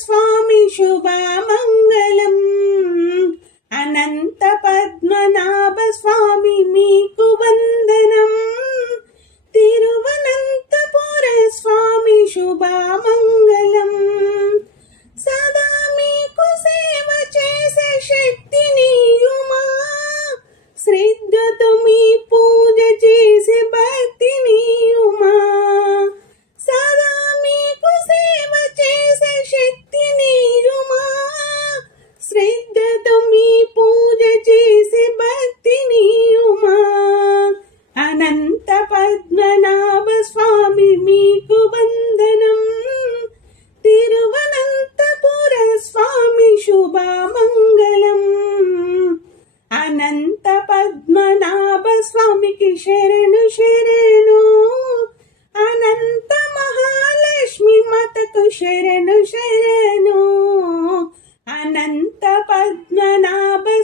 స్వామి శుభమంగళం. అనంత పద్మనాభ స్వామి మీకు వందనం. తిరువనంతపుర స్వామి శుభమంగళం. సదా మీకు సేవ చేసే శక్తినియుమా, శ్రద్ధతో మీ పూజ చేసే భక్తినియుమా. సదా మీకు సేవ చేసే శక్తినియుమా, శ్రద్ధతో మీ పూజ చేసే భక్తినియుమా. అనంత పద్మనాభ స్వామి మీకు వందనం. తిరువనంతపుర స్వామి శుభమంగళం. అనంత పద్మనాభ స్వామికి శరణు శరణు. అనంత మహాలక్ష్మి మాతకు శరణు శరణు. అనంత పద్మనాభ